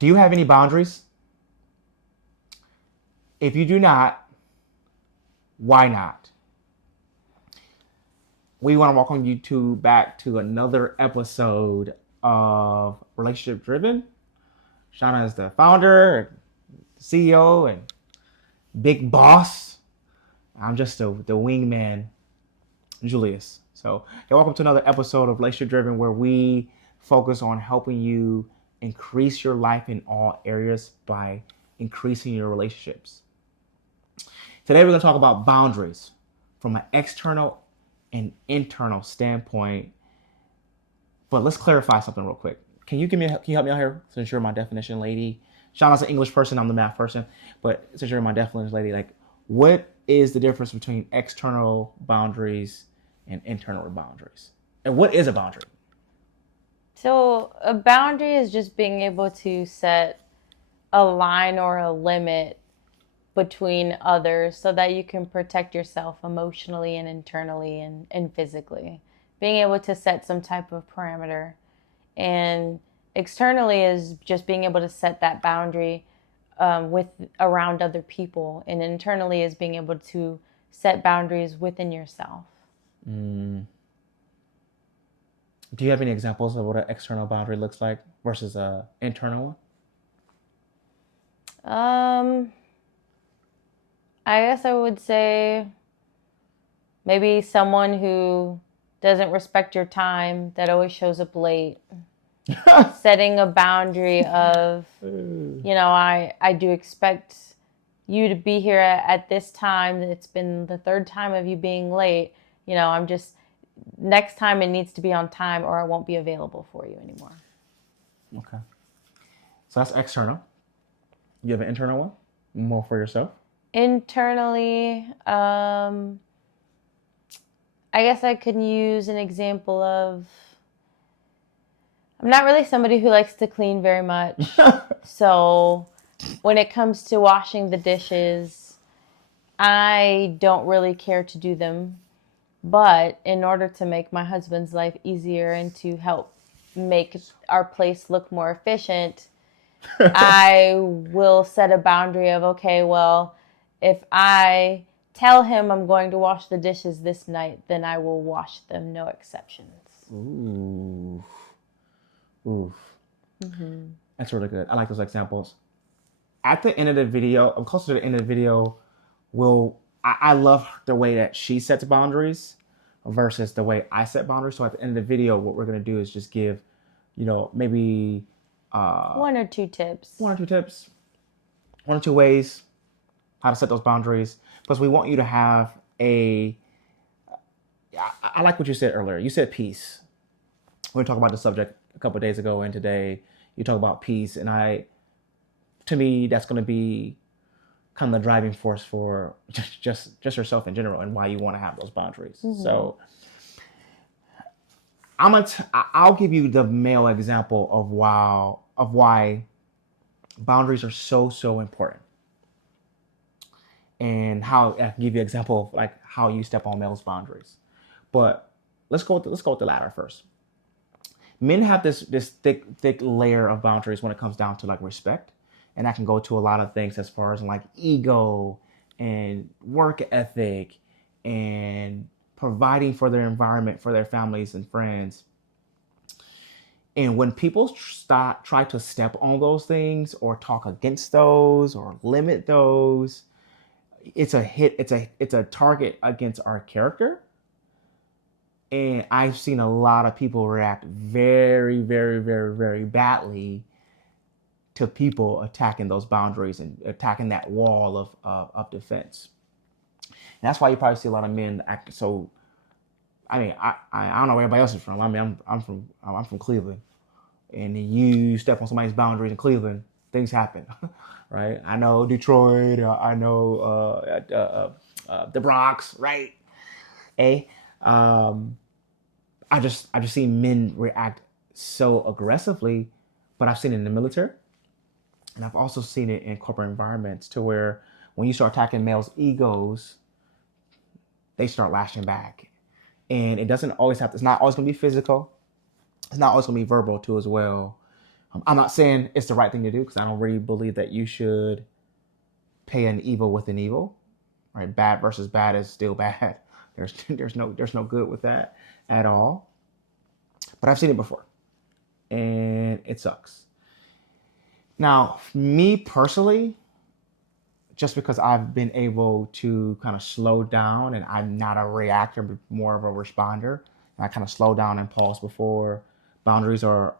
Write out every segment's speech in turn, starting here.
Do you have any boundaries? If you do not, why not? We want to welcome you back to another episode of Relationship Driven. Shauna is the founder, CEO, and big boss. I'm just the wingman, Julius. So, hey, welcome to another episode of Relationship Driven, where we focus on helping you increase your life in all areas by increasing your relationships. Today, we're going to talk about boundaries from an external and internal standpoint. But let's clarify something real quick. Can you help me out here, since you're my definition lady? Shauna's an English person, I'm the math person. But since you're my definition lady, like, what is the difference between external boundaries and internal boundaries? And what is a boundary? So a boundary is just being able to set a line or a limit between others so that you can protect yourself emotionally and internally and physically. Being able to set some type of parameter. And externally is just being able to set that boundary with around other people. And internally is being able to set boundaries within yourself. Do you have any examples of what an external boundary looks like versus an internal one? I guess I would say maybe someone who doesn't respect your time, that always shows up late. Setting a boundary of, I do expect you to be here at this time. It's been the third time of you being late. I'm just, next time it needs to be on time or I won't be available for you anymore. Okay. So that's external. You have an internal one? More for yourself? Internally, I guess I could use an example of, I'm not really somebody who likes to clean very much. So when it comes to washing the dishes, I don't really care to do them. But in order to make my husband's life easier and to help make our place look more efficient, I will set a boundary of, okay, well, if I tell him I'm going to wash the dishes this night, then I will wash them, no exceptions. Ooh. Oof. Mm-hmm. That's really good. I like those examples. At the end of the video, I'm close to the end of the video, I love the way that she sets boundaries versus the way I set boundaries. So at the end of the video, what we're going to do is just give, maybe one or two tips. One or two ways how to set those boundaries. Plus, we want you to have I like what you said earlier. You said peace. We talked about the subject a couple of days ago, and today you talk about peace. And to me, that's going to be kind of the driving force for just yourself in general and why you want to have those boundaries. Mm-hmm. So I'll give you the male example of why boundaries are so important, and how I can give you an example of like how you step on male's boundaries. But let's go with the latter first. Men have this thick layer of boundaries when it comes down to like respect, and that can go to a lot of things as far as like ego and work ethic and providing for their environment, for their families and friends. And when people try to step on those things or talk against those or limit those, it's a hit. It's a target against our character. And I've seen a lot of people react very, very, very, very badly to people attacking those boundaries and attacking that wall of defense. And that's why you probably see a lot of men act so. I mean, I don't know where everybody else is from. I mean, I'm from Cleveland, and you step on somebody's boundaries in Cleveland, things happen, right? I know Detroit. I know the Bronx, right? I just see men react so aggressively, but I've seen it in the military, and I've also seen it in corporate environments to where when you start attacking males' egos, they start lashing back. And it doesn't always it's not always going to be physical. It's not always going to be verbal too as well. I'm not saying it's the right thing to do because I don't really believe that you should pay an evil with an evil. Right? Bad versus bad is still bad. There's no good with that at all. But I've seen it before, and it sucks. Now, me personally, just because I've been able to kind of slow down and I'm not a reactor, but more of a responder, and I kind of slow down and pause before boundaries are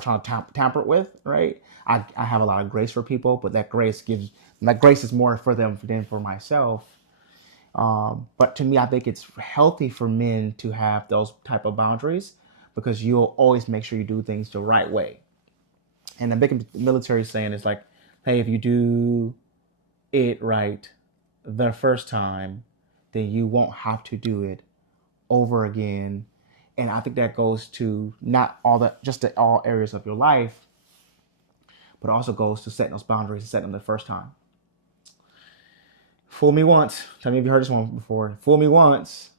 trying to tamper with, right? I have a lot of grace for people, but that grace is more for them than for myself. But to me, I think it's healthy for men to have those type of boundaries because you'll always make sure you do things the right way. And the big military saying is like, hey, if you do it right the first time, then you won't have to do it over again. And I think that goes to not just all areas of your life, but also goes to setting those boundaries and setting them the first time. Fool me once. Tell me if you heard this one before. Fool me once.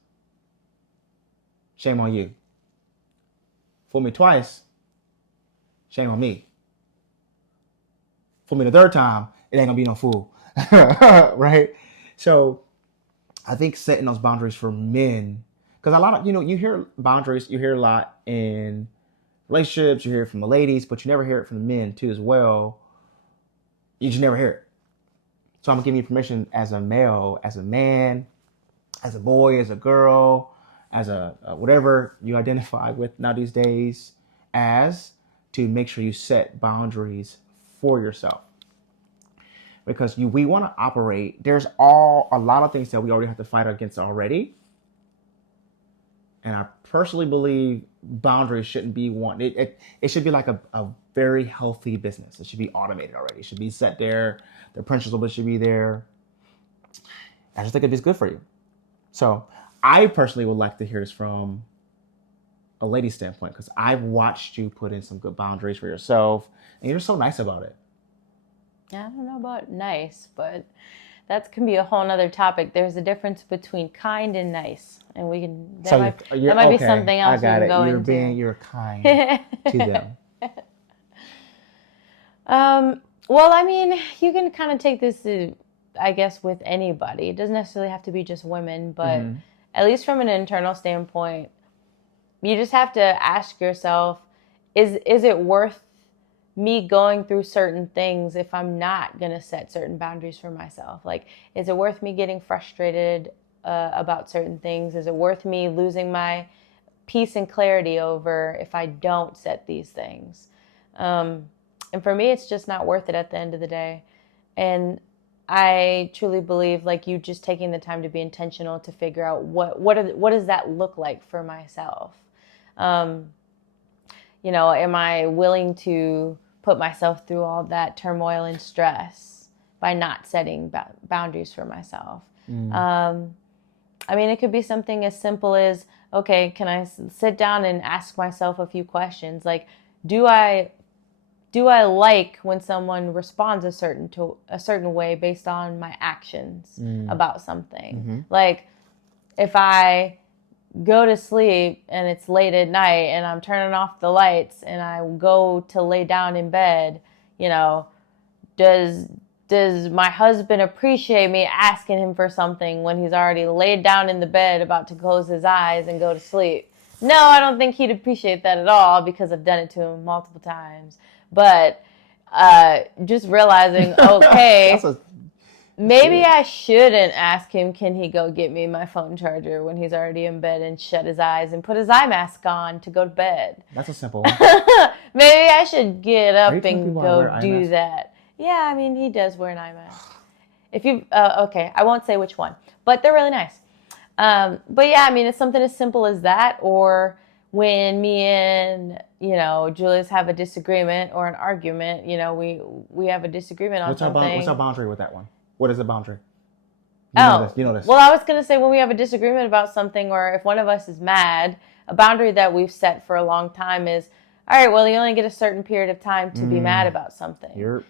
Shame on you. Fool me twice. Shame on me. Fool me the third time. It ain't gonna be no fool. Right? So I think setting those boundaries for men, because a lot of, you hear boundaries, you hear a lot in relationships, you hear it from the ladies, but you never hear it from the men too as well. You just never hear it. So I'm giving you permission as a male, as a man, as a boy, as a girl, as a whatever you identify with now these days, as to make sure you set boundaries for yourself. Because we want to operate, there's a lot of things that we already have to fight against already. And I personally believe boundaries shouldn't be one. It should be like a very healthy business. It should be automated already. It should be set there. The principle should be there. I just think it's good for you. So I personally would like to hear this from a lady's standpoint because I've watched you put in some good boundaries for yourself, and you're so nice about it. I don't know about nice, but that can be a whole nother topic. There's a difference between kind and nice, and that might be something else we can go into. You're kind to them. Well, I mean, you can kind of take this, I guess, with anybody. It doesn't necessarily have to be just women, but at least from an internal standpoint, you just have to ask yourself, is it worth me going through certain things if I'm not going to set certain boundaries for myself? Like, is it worth me getting frustrated about certain things? Is it worth me losing my peace and clarity over if I don't set these things? And for me, it's just not worth it at the end of the day. And I truly believe, like, you just taking the time to be intentional to figure out what does that look like for myself? Am I willing to put myself through all that turmoil and stress by not setting boundaries for myself? I mean, it could be something as simple as, okay, can I sit down and ask myself a few questions? Like, do I like when someone responds a certain way based on my actions about something? Like, if I go to sleep and it's late at night and I'm turning off the lights and I go to lay down in bed, does my husband appreciate me asking him for something when he's already laid down in the bed about to close his eyes and go to sleep? No, I don't think he'd appreciate that at all because I've done it to him multiple times. But just realizing, okay, maybe I shouldn't ask him, can he go get me my phone charger when he's already in bed, and shut his eyes and put his eye mask on to go to bed. That's a simple one. Maybe I should get up and go do that. Yeah, I mean, he does wear an eye mask. If you, okay, I won't say which one, but they're really nice. But yeah, I mean, it's something as simple as that. Or when me and, Julius have a disagreement or an argument, we have a disagreement on something. What's our boundary with that one? What is the boundary? You know this. Well, I was going to say when we have a disagreement about something, or if one of us is mad, a boundary that we've set for a long time is, all right, well, you only get a certain period of time to be mad about something.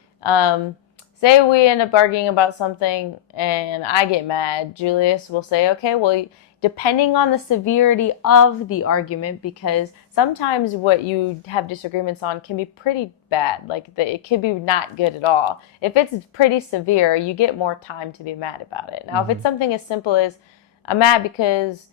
Say we end up arguing about something and I get mad. Julius will say, okay, well, depending on the severity of the argument, because sometimes what you have disagreements on can be pretty bad. Like it could be not good at all. If it's pretty severe, you get more time to be mad about it. Now, if it's something as simple as, I'm mad because,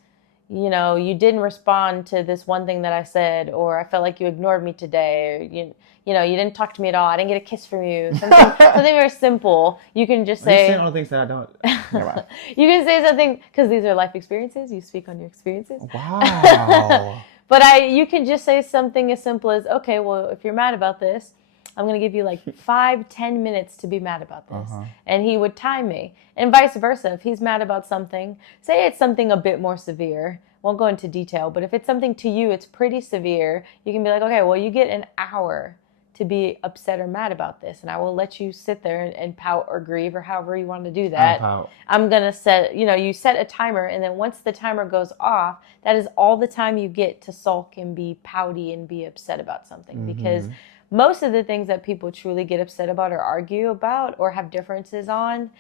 you didn't respond to this one thing that I said, or I felt like you ignored me today, or you didn't talk to me at all. I didn't get a kiss from you. Something very simple. You can just Are you say saying all the things that I don't? Never mind. you can say something, because these are life experiences. You speak on your experiences. Wow. But you can just say something as simple as, okay, well, if you're mad about this, I'm going to give you like 5-10 minutes to be mad about this. And he would time me. And vice versa. If he's mad about something, say it's something a bit more severe. Won't go into detail, but if it's something to you, it's pretty severe. You can be like, okay, well, you get an hour to be upset or mad about this, and I will let you sit there and pout or grieve, or however you want to do that. I'm going to set, you set a timer, and then once the timer goes off, that is all the time you get to sulk and be pouty and be upset about something. Because most of the things that people truly get upset about or argue about or have differences on,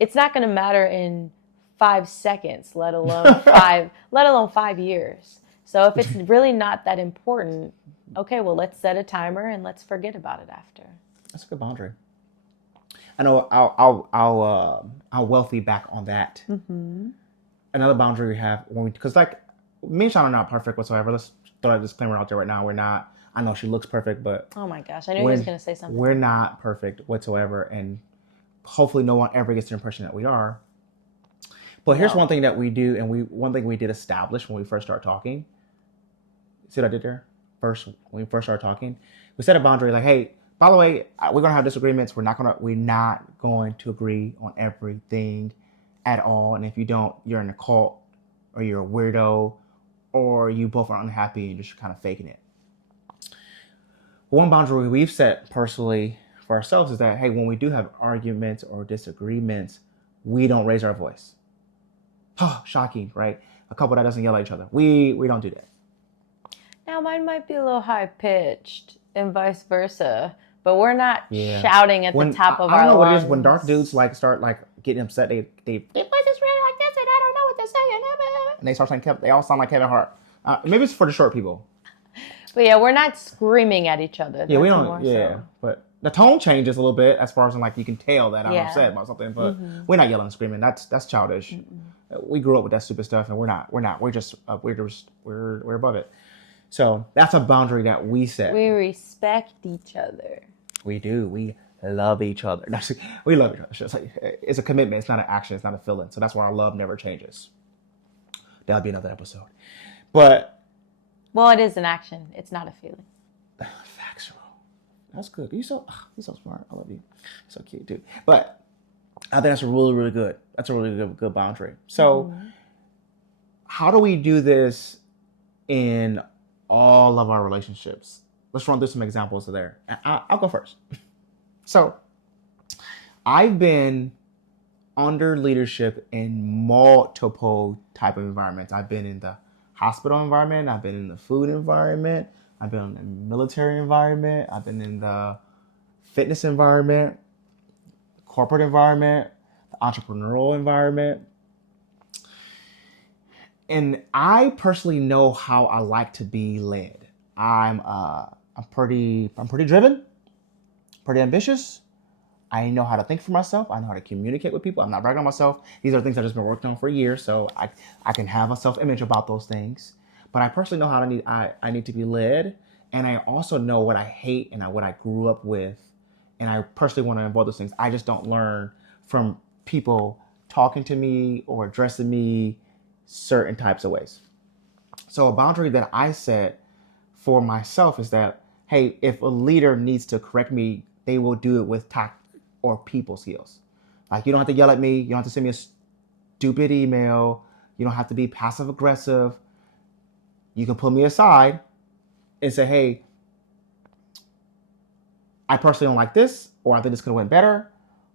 it's not going to matter in 5 seconds, let alone 5 years. So if it's really not that important, okay, well, let's set a timer and let's forget about it after. That's a good boundary. I know I'll wealthy back on that. Another boundary we have because like me and Sean are not perfect whatsoever. Let's throw a disclaimer out there right now. We're not. I know she looks perfect, but oh my gosh, I knew he was going to say something. We're not perfect whatsoever, and hopefully no one ever gets the impression that we are. But here's one thing that we do, and one thing we did establish when we first started talking. See what I did there? When we first started talking, we set a boundary like, hey, by the way, we're gonna have disagreements. We're not going to agree on everything at all. And if you don't, you're in a cult, or you're a weirdo, or you both are unhappy and just kind of faking it. One boundary we've set personally for ourselves is that, hey, when we do have arguments or disagreements, we don't raise our voice. Oh, shocking, right? A couple that doesn't yell at each other. We don't do that. Now, mine might be a little high-pitched and vice versa, but we're not shouting at the top of our lungs. I don't know what it is when dark dudes start getting upset. Their voice is really like this, and I don't know what they're saying. And they start saying they all sound like Kevin Hart. Maybe it's for the short people. But yeah, we're not screaming at each other. Yeah, we don't. Yeah, but the tone changes a little bit as far as you can tell that I'm upset about something, but we're not yelling and screaming. That's childish. We grew up with that stupid stuff, and we're not. We're above it. So that's a boundary that we set. We respect each other. We do. We love each other. We love each other. It's a commitment. It's not an action. It's not a feeling. So that's why our love never changes. That'll be another episode. But it is an action. It's not a feeling. Factual. That's good. You're so smart. I love you. So cute, dude. But I think that's a really, really good. That's a really good boundary. So how do we do this in all of our relationships? Let's run through some examples of there. I'll go first. So I've been under leadership in multiple type of environments. I've been in the hospital environment. I've been in the food environment. I've been in the military environment. I've been in the fitness environment, corporate environment, the entrepreneurial environment. And I personally know how I like to be led. I'm pretty driven, pretty ambitious. I know how to think for myself. I know how to communicate with people. I'm not bragging on myself. These are things I've just been working on for years, so I can have a self-image about those things. But I personally know how I need to be led, and I also know what I hate and what I grew up with, and I personally want to avoid those things. I just don't learn from people talking to me or addressing me certain types of ways. So a boundary that I set for myself is that, hey, if a leader needs to correct me, they will do it with tact or people skills. Like, you don't have to yell at me. You don't have to send me a stupid email. You don't have to be passive aggressive. You can pull me aside and say, hey, I personally don't like this, or I think this could have went better,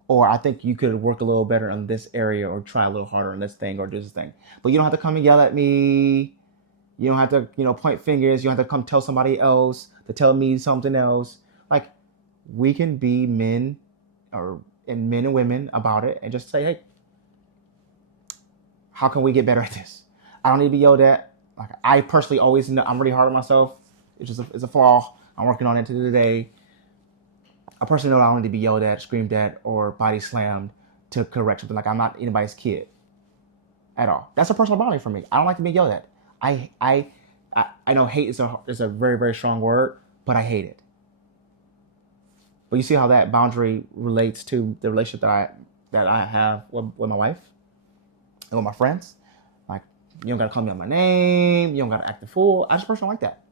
or I think you could work a little better on this area, or try a little harder on this thing, or do this thing. But you don't have to come and yell at me. You don't have to, point fingers. You don't have to come tell somebody else to tell me something else. Like, we can be men and women about it and just say, hey, how can we get better at this? I don't need to be yelled at. Like I personally always know I'm really hard on myself. It's a flaw. I'm working on it to the day. I personally know I don't need to be yelled at, screamed at, or body slammed to correct something. Like I'm not anybody's kid at all. That's a personal boundary for me. I don't like to be yelled at. I know hate is a very, very strong word, but I hate it. But you see how that boundary relates to the relationship that I have with my wife and with my friends. Like you don't gotta call me on my name. You don't gotta act the fool. I just personally don't like that.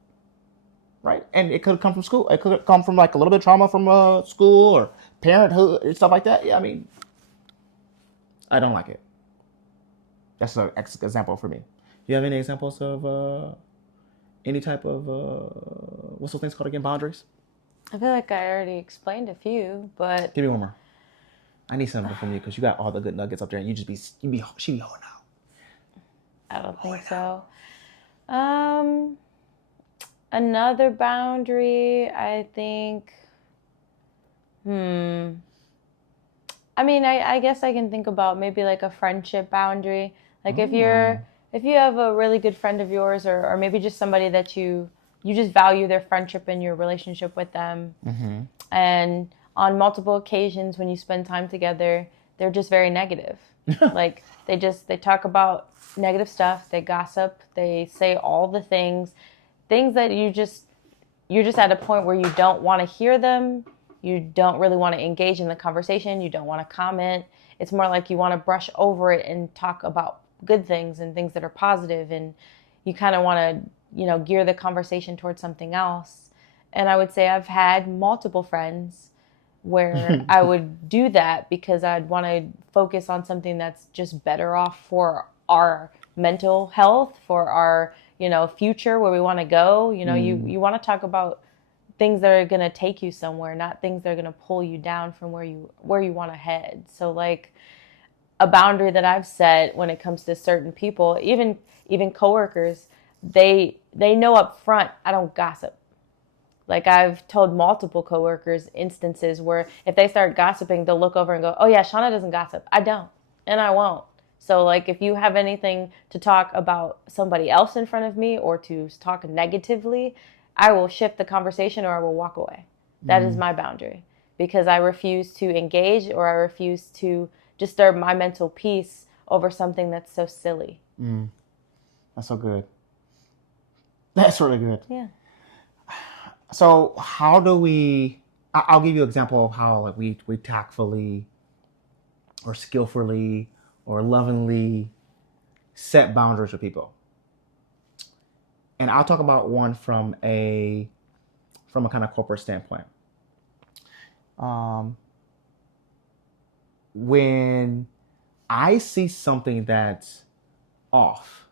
Right? And it could come from school. It could come from like a little bit of trauma from school or parenthood and stuff like that. Yeah, I mean, I don't like it. That's an example for me. You have any examples of any type of what's those things called again? Boundaries? I feel like I already explained a few, but Give me one more. I need something from you because you got all the good nuggets up there, and she be holding out. I don't think so. Another boundary, I think. I mean, I guess I can think about maybe like a friendship boundary. Like if you have a really good friend of yours, or maybe just somebody that you just value their friendship and your relationship with them, and on multiple occasions when you spend time together, they're just very negative. Like they talk about negative stuff, they gossip, they say all the things that you're just at a point where you don't want to hear them. You don't really want to engage in the conversation. You don't want to comment. It's more like you want to brush over it and talk about good things and things that are positive, and you kind of want to, gear the conversation towards something else. And I would say I've had multiple friends where I would do that because I'd want to focus on something that's just better off for our mental health, for our, future, where we want to go. You want to talk about things that are going to take you somewhere, not things that are going to pull you down from where you want to head. So like a boundary that I've set when it comes to certain people, even coworkers, they know up front I don't gossip. Like I've told multiple coworkers instances where if they start gossiping, they'll look over and go, "Oh yeah, Shauna doesn't gossip." I don't, and I won't. So like if you have anything to talk about somebody else in front of me or to talk negatively, I will shift the conversation or I will walk away. That is my boundary, because I refuse to engage or I refuse to disturb my mental peace over something that's so silly. That's so good. That's really good. Yeah. So how do we? I'll give you an example of how like we tactfully or skillfully or lovingly set boundaries with people. And I'll talk about one from a kind of corporate standpoint. When I see something that's off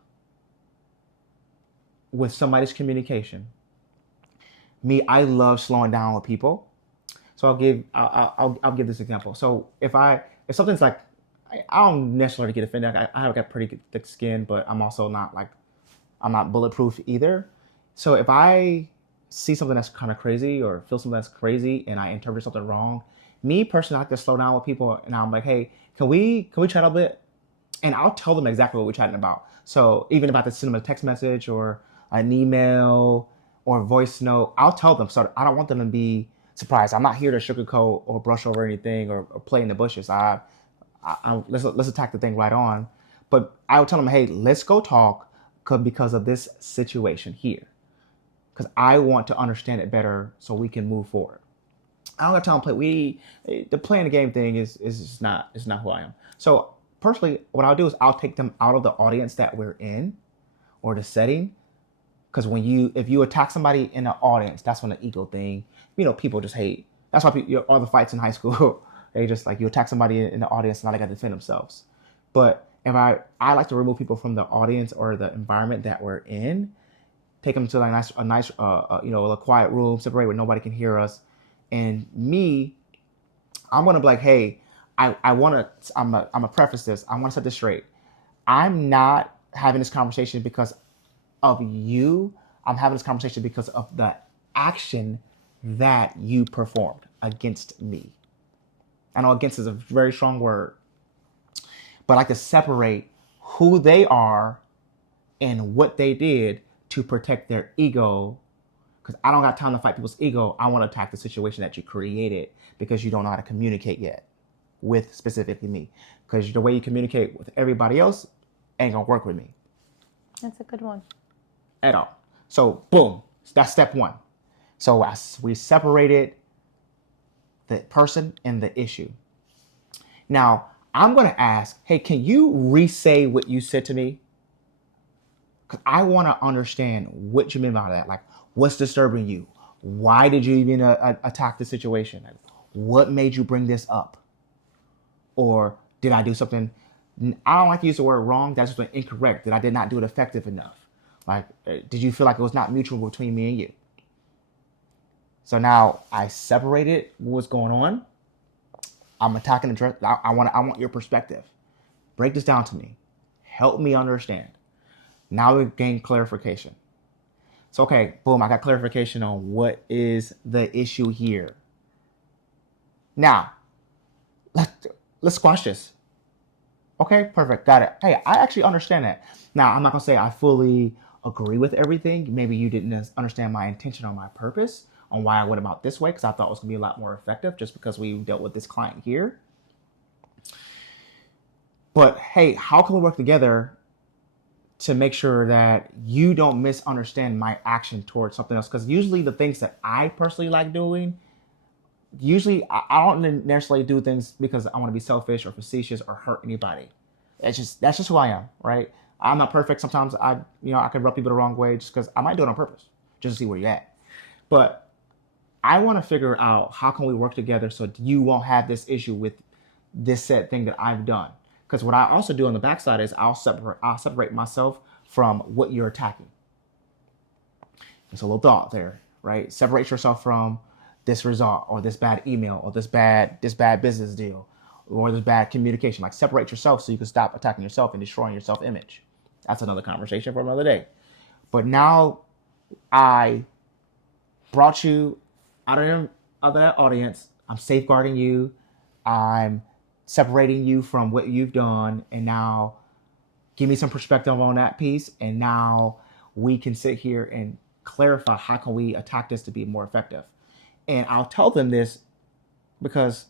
with somebody's communication, I love slowing down with people. So I'll give this example. So if something's like, I don't necessarily get offended. I have got pretty thick skin, but I'm also I'm not bulletproof either. So if I see something that's kind of crazy or feel something that's crazy and I interpret something wrong, me personally, I like to slow down with people and I'm like, hey, can we chat a bit? And I'll tell them exactly what we're chatting about. So even about to send them a text message or an email or a voice note, I'll tell them. So I don't want them to be surprised. I'm not here to sugarcoat or brush over anything or play in the bushes. Let's attack the thing right on. But I will tell them, hey, let's go talk because of this situation here. Because I want to understand it better so we can move forward. I don't got time to play. The playing the game thing is not who I am. So personally, what I'll do is I'll take them out of the audience that we're in or the setting. Because if you attack somebody in the audience, that's when the ego thing, people just hate. That's why all the fights in high school, they just like you attack somebody in the audience and now they got to defend themselves. But if I like to remove people from the audience or the environment that we're in, take them to a nice a quiet room, separate where nobody can hear us. And I'm gonna be like, hey, I'm gonna preface this. I want to set this straight. I'm not having this conversation because of you. I'm having this conversation because of the action that you performed against me. I know against is a very strong word, but I like to separate who they are and what they did to protect their ego. Because I don't got time to fight people's ego. I want to attack the situation that you created because you don't know how to communicate yet with specifically me. Because the way you communicate with everybody else ain't going to work with me That's a good one. at all. So, boom, that's step one. So we separated the person and the issue. Now, I'm going to ask, hey, can you re-say what you said to me? Because I want to understand what you mean by that. Like, what's disturbing you? Why did you even attack the situation? Like, what made you bring this up? Or did I do something? I don't like to use the word wrong. That's just incorrect. That I did not do it effective enough. Like, did you feel like it was not mutual between me and you? So now I separated what's going on. I'm attacking the. I want your perspective. Break this down to me. Help me understand. Now we gain clarification. So, okay, boom, I got clarification on what is the issue here. Now, let's squash this. Okay, perfect, got it. Hey, I actually understand that. Now, I'm not going to say I fully agree with everything. Maybe you didn't understand my intention or my purpose on why I went about this way, because I thought it was going to be a lot more effective just because we dealt with this client here. But, hey, how can we work together to make sure that you don't misunderstand my action towards something else? Because usually the things that I personally like doing, usually I don't necessarily do things because I want to be selfish or facetious or hurt anybody. That's just who I am, right? I'm not perfect. Sometimes I can rub people the wrong way just because I might do it on purpose, just to see where you're at. But I want to figure out how can we work together so you won't have this issue with this said thing that I've done. Because what I also do on the backside is I'll separate myself from what you're attacking. It's a little thought there, right? Separate yourself from this result or this bad email or this bad business deal or this bad communication. Like, separate yourself so you can stop attacking yourself and destroying your self-image. That's another conversation for another day. But now I brought you out of that audience. I'm safeguarding you. I'm separating you from what you've done. And now give me some perspective on that piece. And now we can sit here and clarify how can we attack this to be more effective. And I'll tell them this because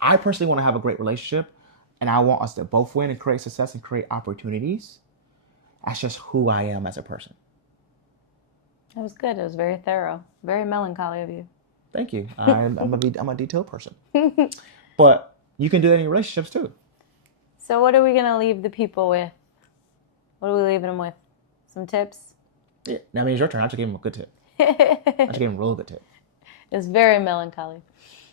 I personally want to have a great relationship and I want us to both win and create success and create opportunities. That's just who I am as a person. That was good. It was very thorough. Very melancholy of you. Thank you. I'm a detailed person. But you can do that in your relationships too. So what are we going to leave the people with? What are we leaving them with? Some tips? Yeah, that means your turn. I just gave him a good tip. I just gave him a real good tip. It's very melancholy.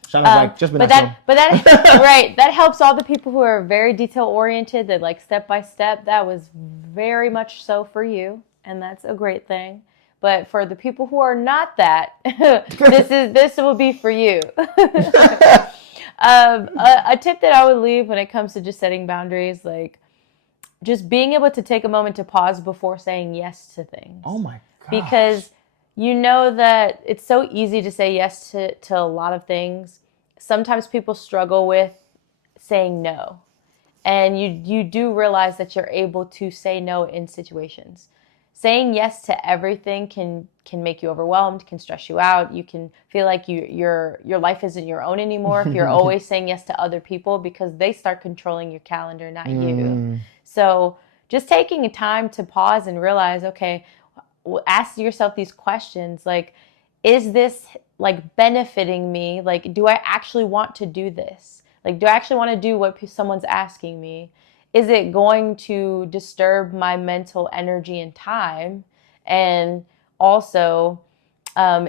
Shauna's like, just been right. That helps all the people who are very detail oriented, that like step by step. That was very much so for you, and that's a great thing. But for the people who are not that, this will be for you. A tip that I would leave when it comes to just setting boundaries, like just being able to take a moment to pause before saying yes to things. Oh my gosh. Because you know that it's so easy to say yes to a lot of things. Sometimes people struggle with saying no. And you do realize that you're able to say no in situations. Saying yes to everything can make you overwhelmed, can stress you out. You can feel like your life isn't your own anymore if you're always saying yes to other people, because they start controlling your calendar, not you. So just taking time to pause and realize, okay, ask yourself these questions, like, is this like benefiting me? Like, do I actually want to do this? Like, do I actually want to do what someone's asking me? Is it going to disturb my mental energy and time? And also,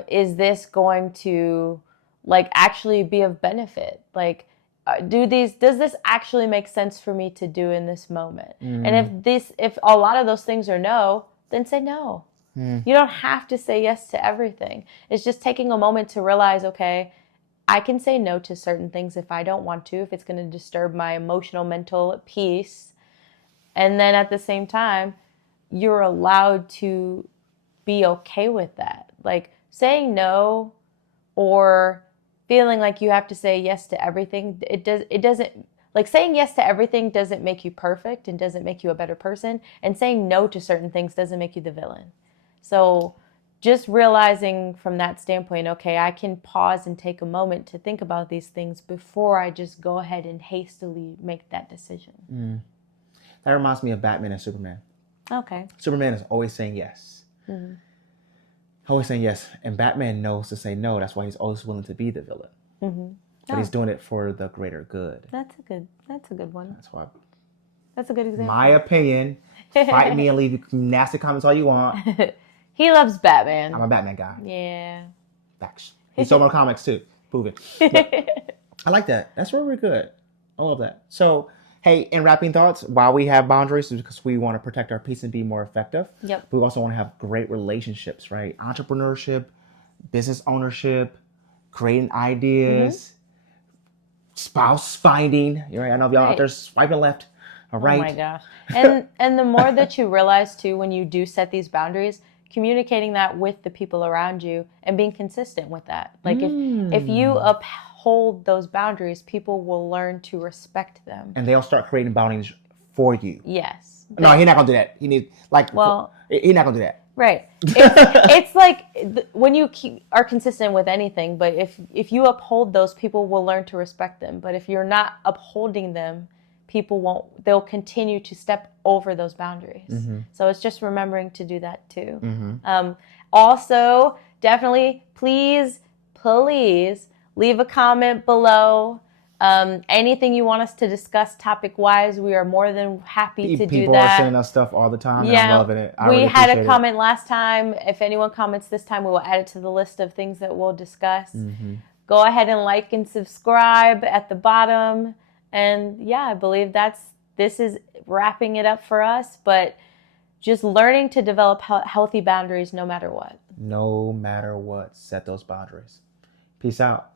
is this going to like actually be of benefit? Like, does this actually make sense for me to do in this moment? And if a lot of those things are no, then say no. You don't have to say yes to everything. It's just taking a moment to realize, okay, I can say no to certain things if I don't want to, if it's going to disturb my emotional, mental peace. And then at the same time, you're allowed to be okay with that. Like, saying no or feeling like you have to say yes to everything, it doesn't, Like saying yes to everything doesn't make you perfect and doesn't make you a better person. And saying no to certain things doesn't make you the villain. So just realizing from that standpoint, okay, I can pause and take a moment to think about these things before I just go ahead and hastily make that decision. That reminds me of Batman and Superman. Okay. Superman is always saying yes. Mm-hmm. Always saying yes. And Batman knows to say no. That's why he's always willing to be the villain. Mm-hmm. But he's doing it for the greater good. That's a good one. That's why. That's a good example. My opinion. Fight me and leave nasty comments all you want. He loves Batman. I'm a Batman guy. Yeah. Facts. He sold more comics too. Prove it. I like that. That's really good. I love that. So, hey, in wrapping thoughts, while we have boundaries, is because we want to protect our peace and be more effective. Yep. We also want to have great relationships, right? Entrepreneurship, business ownership, creating ideas, spouse finding. Right? I know y'all out there swiping left. All right. Oh my gosh. And the more that you realize too, when you do set these boundaries, communicating that with the people around you and being consistent with that. Like if you uphold those boundaries, people will learn to respect them. And they'll start creating boundaries for you. Yes. No, he's not gonna do that. He needs he's not gonna do that. Right. It's like when you are consistent with anything, but if you uphold those, people will learn to respect them. But if you're not upholding them, people won't. They'll continue to step over those boundaries. So it's just remembering to do that too. Also, definitely, please leave a comment below. Anything you want us to discuss topic-wise, we are more than happy to do that. People are sending us stuff all the time, and I'm loving it. We had a comment last time. If anyone comments this time, we will add it to the list of things that we'll discuss. Go ahead and like and subscribe at the bottom. And yeah, I believe this is wrapping it up for us, but just learning to develop healthy boundaries no matter what. No matter what, set those boundaries. Peace out.